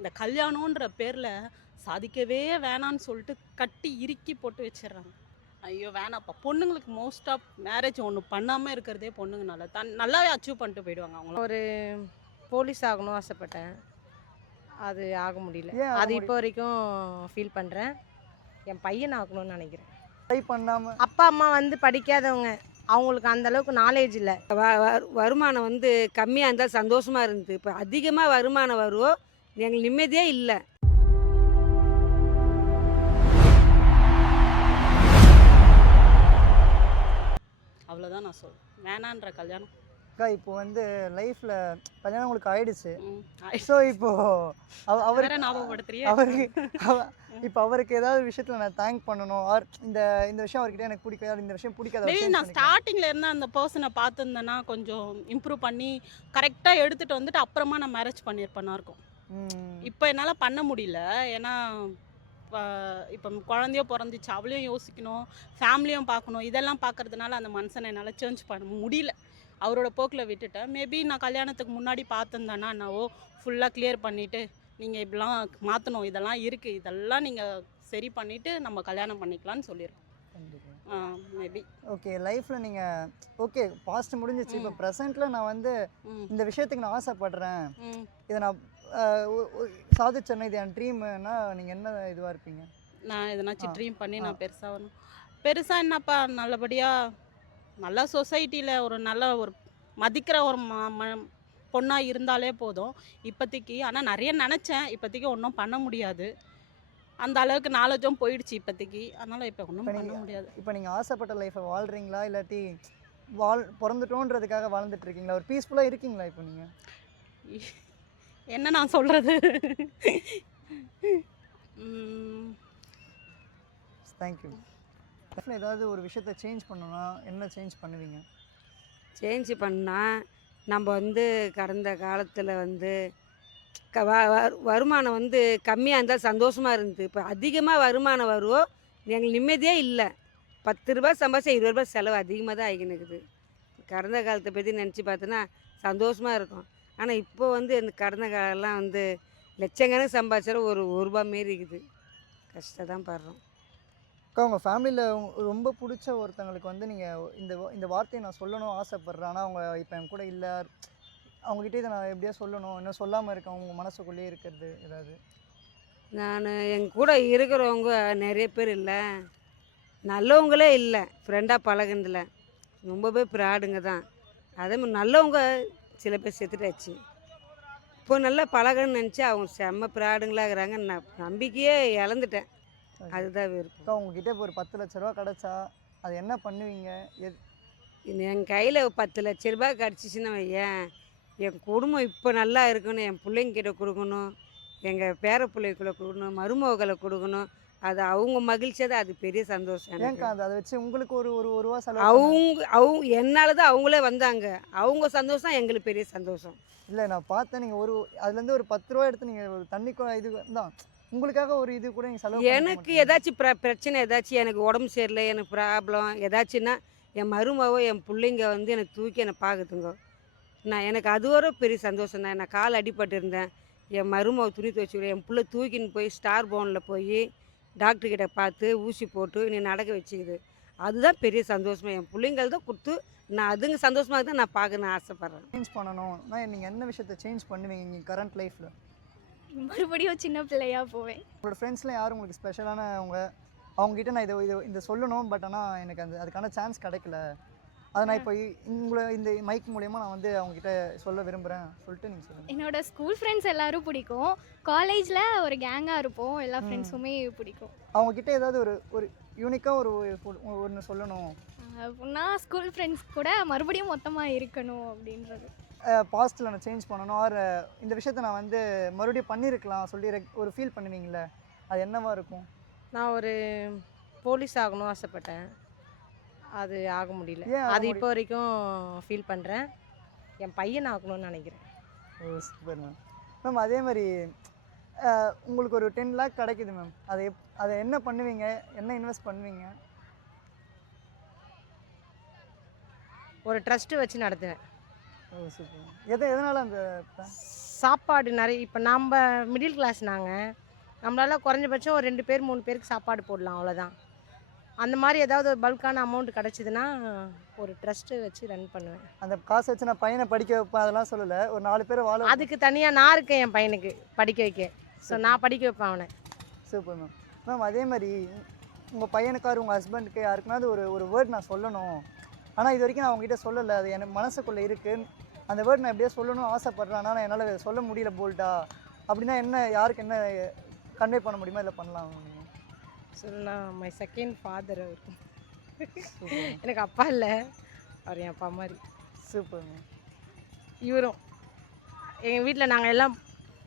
இந்த கல்யாணம்ன்ற பேர்ல சாதிக்கவே வேணான்னு சொல்லிட்டு கட்டி இறுக்கி போட்டு வச்சிடுறாங்க. ஐயோ! வேணாம்ப்பா. பொண்ணுங்களுக்கு மோஸ்ட் ஆஃப் மேரேஜ் ஒண்ணு பண்ணாம இருக்கிறதே பொண்ணுங்கனால. நல்லாவே அச்சீவ் பண்ணிட்டு போயிடுவாங்க அவங்கலாம். ஒரு போலீஸ் ஆகணும்னு ஆசைப்பட்டேன். அது ஆக முடியல. ஏன் ஆக அது இப்போ முடியல? வரைக்கும் ஃபீல் பண்ணுறேன். என் பையன் ஆக்கணும்னு நினைக்கிறேன். ட்ரை பண்ணாம அப்பா, அம்மா படிக்காதவங்க. அவங்களுக்கு அந்த அளவுக்கு நாலேட்ஜ் இல்ல. வருமானம் கம்மியாக இருந்தால் சந்தோஷமாக இருந்தது. இப்போ அதிகமாக வருமானம் வரும், எங்களுக்கு நிம்மதியே இல்லை. அவ்வளோதான் நான் சொல்றேன். வேணான்ற கல்யாணம். அக்கா இப்போ லைஃப்ல கல்யாணம் உங்களுக்கு ஆயிடுச்சு. ம். ஸோ இப்போ வேற அவருக்கு ஞாபகப்படுத்துறியே. அவருக்கு இப்போ அவருக்கு ஏதாவது விஷயத்துல நான் தேங்க் பண்ணணும் ஆர் இந்த இந்த விஷயம் அவர்கிட்ட எனக்கு பிடிக்காது, இந்த விஷயம் பிடிக்காத மேபி விஷயம் நான் ஸ்டார்டிங்ல இருந்து அந்த பர்சனை பார்த்துருந்தேன்னா கொஞ்சம் இம்ப்ரூவ் பண்ணி கரெக்டாக எடுத்துட்டு வந்துட்டு அப்புறமா நான் மேரேஜ் பண்ணியிருப்பேனா இருக்கும். இப்போ என்னால் பண்ண முடியல. ஏன்னா இப்போ குழந்தையோ பிறந்துச்சு, அவளையும் யோசிக்கணும், ஃபேமிலியும் பார்க்கணும். இதெல்லாம் பார்க்கறதுனால அந்த மனுஷனை என்னால் சேஞ்ச் பண்ண முடியல. அவரோட போக்கில் விட்டுட்டேன். மேபி நான் கல்யாணத்துக்கு முன்னாடி பார்த்துருந்தேன்னா என்னவோ ஃபுல்லாக கிளியர் பண்ணிவிட்டு நீங்கள் இப்படிலாம் மாற்றணும், இதெல்லாம் இருக்குது, இதெல்லாம் நீங்கள் சரி பண்ணிவிட்டு நம்ம கல்யாணம் பண்ணிக்கலாம்னு சொல்லியிருக்கேன். மேபி. ஓகே, லைஃப்ல நீங்க ஓகே பாஸ்ட் முடிஞ்சிச்சு. இப்போ ப்ரெசென்ட்ல நான் இந்த விஷயத்துக்கு நான் ஆசைப்படுறேன், இதை நான் சாதிச்சேன்னா இது என் ட்ரீம்னா நீங்கள் என்ன இதுவாக இருப்பீங்க? நான் எதனாச்சும் ட்ரீம் பண்ணி நான் பெருசாக வரணும். பெருசாக என்னப்பா, நல்லபடியாக நல்ல சொசைட்டியில் ஒரு நல்ல ஒரு மதிக்கிற ஒரு பொண்ணாக இருந்தாலே போதும் இப்போதைக்கு. ஆனால் நிறைய நினச்சேன், இப்போதைக்கு ஒன்றும் பண்ண முடியாது. அந்த அளவுக்கு நாலேஜும் போயிடுச்சு இப்போதைக்கு. அதனால் இப்போ ஒன்றும் பண்ண முடியாது. இப்போ நீங்கள் ஆசைப்பட்ட லைஃப்பை வாழ்கிறீங்களா, இல்லாட்டி பிறந்துட்டோன்றதுக்காக வாழ்ந்துட்டு இருக்கீங்களா? ஒரு பீஸ்ஃபுல்லாக இருக்கீங்களா இப்போ நீங்கள்? என்ன நான் சொல்கிறது? தேங்க்யூ. லைஃப்பில் ஏதாவது ஒரு விஷயத்தை சேஞ்ச் பண்ணணும்னா என்ன சேஞ்ச் பண்ணுவீங்க? சேஞ்ச் பண்ணால் நம்ம கடந்த காலத்தில் வருமானம் கம்மியாக இருந்தால் சந்தோஷமாக இருந்தது. இப்போ அதிகமாக வருமானம் வரும், எங்களுக்கு நிம்மதியே இல்லை. 10 ரூபா சம்பாதிச்சா 20 ரூபா செலவு அதிகமாக தான் ஆகின்னு இருக்குது. கடந்த காலத்தை பற்றி நினச்சி பார்த்தோன்னா சந்தோஷமாக இருக்கும். ஆனால் இப்போ இந்த கடந்த காலம்லாம் லட்சக்கணக்கு சம்பாதிச்சாலும் ஒரு ரூபா மாரி இருக்குது. கஷ்டம் தான் படுறோம். அக்கா, உங்கள் ஃபேமிலியில் ரொம்ப பிடிச்ச ஒருத்தங்களுக்கு நீங்கள் இந்த வார்த்தையை நான் சொல்லணும் ஆசைப்பட்றேன், ஆனால் அவங்க இப்போ என் கூட இல்லை, அவங்ககிட்ட இதை நான் எப்படியா சொல்லணும், இன்னும் சொல்லாமல் இருக்கேன், உங்கள் மனசுக்குள்ளேயே இருக்கிறது ஏதாவது? நான் எங்கள் கூட இருக்கிறவங்க நிறைய பேர் இல்லை, நல்லவங்களே இல்லை, ஃப்ரெண்டாக பழகுனதில்ல ரொம்ப பேர் ஃப்ராடுங்க தான். அதே மாதிரி நல்லவங்க சில பேர் செத்துட்டாச்சு. இப்போ நல்லா பழகணும்னு நினச்சி அவங்க செம்ம ஃப்ராடுங்களாக இருக்கிறாங்க. நான் நம்பிக்கையே இழந்துட்டேன். அதுதான் விருப்பம். அக்கா, உங்ககிட்ட இப்போ ஒரு 10 லட்ச ரூபா கிடச்சா அது என்ன பண்ணுவீங்க? என் கையில் 10 லட்ச ரூபாய் கிடச்சிச்சின்னா வையேன், என் குடும்பம் இப்போ நல்லா இருக்கணும், என் பிள்ளைங்கிட்ட கொடுக்கணும், எங்கள் பேர பிள்ளைக்குள்ளே கொடுக்கணும், மருமகளை கொடுக்கணும். அது அவங்க மகிழ்ச்சியாக தான், அது பெரிய சந்தோஷம். ஏன்க்கா அதை வச்சு உங்களுக்கு ஒரு ஒரு ஒரு ரூபா செலவு அவங்க என்னால் தான் அவங்களே வந்தாங்க, அவங்க சந்தோஷம் எங்களுக்கு பெரிய சந்தோஷம். இல்லை, நான் பார்த்தேன் நீங்கள் அதுலேருந்து ஒரு 10 ரூபா எடுத்து நீங்கள் ஒரு தண்ணி இது தான் உங்களுக்காக ஒரு இது கூட நீங்கள் செலவு எனக்கு ஏதாச்சும் பிரச்சனை, ஏதாச்சும் எனக்கு உடம்பு சரியில்லை, எனக்கு ப்ராப்ளம் ஏதாச்சுன்னா என் மருமவோ என் பிள்ளைங்க என்னை தூக்கி என்னை பார்க்குதுங்க. எனக்கு அது ஒரு பெரிய சந்தோஷம் தான். நான் கால் அடிபட்டு இருந்தேன், என் மருமவை துணி துவைச்சி என் பிள்ளை தூக்கின்னு போய் ஸ்டார் போனில் போய் டாக்டர்கிட்ட பார்த்து ஊசி போட்டு நீ நடக்க வச்சுக்குது. அதுதான் பெரிய சந்தோஷமாக என் பிள்ளைங்கள் தான் கொடுத்து நான் அதுங்க சந்தோஷமாக தான் நான் பார்க்கணுன்னு ஆசைப்பட்றேன். சேஞ்ச் பண்ணணும்னா நீங்கள் என்ன விஷயத்தை சேஞ்ச் பண்ணுவீங்க நீங்கள் கரண்ட் லைஃப்பில்? மறுபடியும் சின்ன பிள்ளையாக போவேன். உங்களோட ஃப்ரெண்ட்ஸ்லாம் யாரும் உங்களுக்கு ஸ்பெஷலான அவங்ககிட்ட நான் இதை சொல்லணும், பட் ஆனால் எனக்கு அதுக்கான சான்ஸ் கிடைக்கல, அதை நான் இப்போ உங்களை இந்த மைக் மூலயமா நான் அவங்ககிட்ட சொல்ல விரும்புகிறேன் சொல்லிட்டு நீங்கள் சொல்லுங்கள். என்னோட ஸ்கூல் ஃப்ரெண்ட்ஸ் எல்லாரும் பிடிக்கும். காலேஜில் ஒரு கேங்காக இருப்போம், எல்லா ஃப்ரெண்ட்ஸுமே பிடிக்கும். அவங்கக்கிட்ட ஏதாவது ஒரு யூனிக்காக ஒன்று சொல்லணும் நான் ஸ்கூல் ஃப்ரெண்ட்ஸ் கூட மறுபடியும் மொத்தமாக இருக்கணும் அப்படின்றது. பாஸ்ட்டில் நான் சேஞ்ச் பண்ணணும் ஆர் இந்த விஷயத்தை நான் மறுபடியும் பண்ணியிருக்கலாம் சொல்லி ஒரு ஃபீல் பண்ணுவீங்களே, அது என்னவா இருக்கும்? நான் ஒரு போலீஸ் ஆகணும்னு ஆசைப்பட்டேன். அது ஆக முடியல. ஏன் அது இப்போ வரைக்கும் ஃபீல் பண்ணுறேன். என் பையன் ஆக்கணும்னு நினைக்கிறேன். ஓ, சூப்பர் மேம். மேம், அதே மாதிரி உங்களுக்கு ஒரு 10 லேக் கிடைக்குது மேம், அதை என்ன பண்ணுவீங்க, என்ன இன்வெஸ்ட் பண்ணுவீங்க? ஒரு ட்ரஸ்ட்டு வச்சு நடத்துவேன். ஓ சூப்பர். எதனால் அந்த plan? சாப்பாடு நிறைய இப்போ நம்ம மிடில் கிளாஸ் நாங்கள், நம்மளால குறைஞ்சபட்சம் ஒரு 2 பேர் 3 பேருக்கு சாப்பாடு போடலாம், அவ்வளோதான். அந்த மாதிரி ஏதாவது ஒரு பல்கான அமௌண்ட் கிடச்சிதுன்னா ஒரு ட்ரஸ்ட்டு வச்சு ரன் பண்ணுவேன். அந்த காசை வச்சு நான் பையனை படிக்க வைப்பேன் அதெல்லாம் சொல்லலை, ஒரு 4 பேரை வாழ. அதுக்கு தனியாக நான் இருக்கேன் என் பையனுக்கு படிக்க வைக்க. ஸோ நான் படிக்க வைப்பேன் அவனை. Super ma'am. மேம் அதே மாதிரி உங்கள் பையனுக்காரு உங்கள் ஹஸ்பண்டுக்கு யாருக்குனாவது ஒரு வேர்ட் நான் சொல்லணும், ஆனால் இது வரைக்கும் நான் அவங்ககிட்ட சொல்லலை, அது எனக்கு மனசுக்குள்ளே இருக்குது, அந்த வேர்ட் நான் எப்படியோ சொல்லணும்னு ஆசைப்பட்றேன், ஆனால் என்னால் சொல்ல முடியல போல்டா அப்படின்னா என்ன, யாருக்கு என்ன கன்வே பண்ண முடியுமா இல்லை பண்ணலாம் நீங்கள்? சொன்னா மை செகண்ட் ஃபாதர் அவருக்கு. எனக்கு அப்பா இல்லை, அவர் என் அப்பா மாதிரி. Super ma'am. இவரும் எங்கள் வீட்டில் நாங்கள் எல்லாம்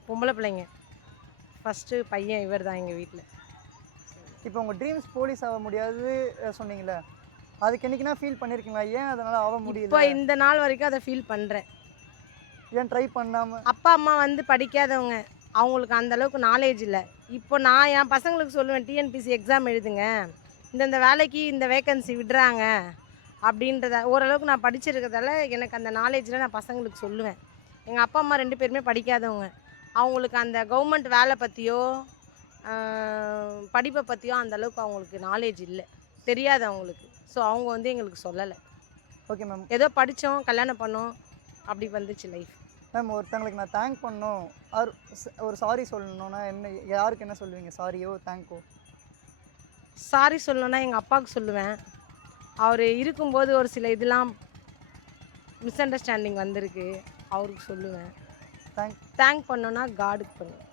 பொம்பளை பிள்ளைங்க, ஃபஸ்ட்டு பையன் இவர் தான் எங்கள் வீட்டில். இப்போ உங்கள் ட்ரீம்ஸ் போலீஸ் ஆக முடியாது சொன்னீங்களே, அதுக்கு என்னைக்குன்னா ஃபீல் பண்ணியிருக்கீங்களா, ஏன் அதனால் ஆக இப்போ முடியல, இந்த நாள் வரைக்கும் அதை ஃபீல் பண்ணுறேன். ஏன் ட்ரை பண்ணாமல்? அப்பா அம்மா வந்து படிக்காதவங்க, அவங்களுக்கு அந்த அளவுக்கு நாலேஜ் இல்லை. இப்போ நான் என் பசங்களுக்கு சொல்லுவேன், டிஎன்பிசி எக்ஸாம் எழுதுங்க, இந்தந்த வேலைக்கு இந்த வேக்கன்சி விடுறாங்க அப்படின்றத. ஓரளவுக்கு நான் படிச்சிருக்கிறதால எனக்கு அந்த நாலேஜில் நான் பசங்களுக்கு சொல்லுவேன். எங்கள் அப்பா அம்மா 2 பேருமே படிக்காதவங்க, அவங்களுக்கு அந்த கவர்மெண்ட் வேலை பற்றியோ படிப்பை பற்றியோ அந்தளவுக்கு அவங்களுக்கு நாலேஜ் இல்லை, தெரியாது அவங்களுக்கு. ஸோ அவங்க வந்து எங்களுக்கு சொல்லலை. Okay ma'am. ஏதோ படித்தோம், கல்யாணம் பண்ணோம், அப்படி வந்துச்சு லைஃப். மேம் ஒருத்தங்களுக்கு நான் தேங்க் பண்ணணும், ஒரு சாரி சொல்லணும்னா என்ன, யாருக்கு என்ன சொல்லுவீங்க, சாரியோ தேங்க்கோ? சாரி சொல்லணுன்னா எங்கள் அப்பாவுக்கு சொல்லுவேன். அவர் இருக்கும்போது ஒரு சில இதெல்லாம் மிஸ் அண்டர்ஸ்டாண்டிங் வந்திருக்கு, அவருக்கு சொல்லுவேன். தேங்க் பண்ணோன்னா காடுக்கு பண்ணுவேன்.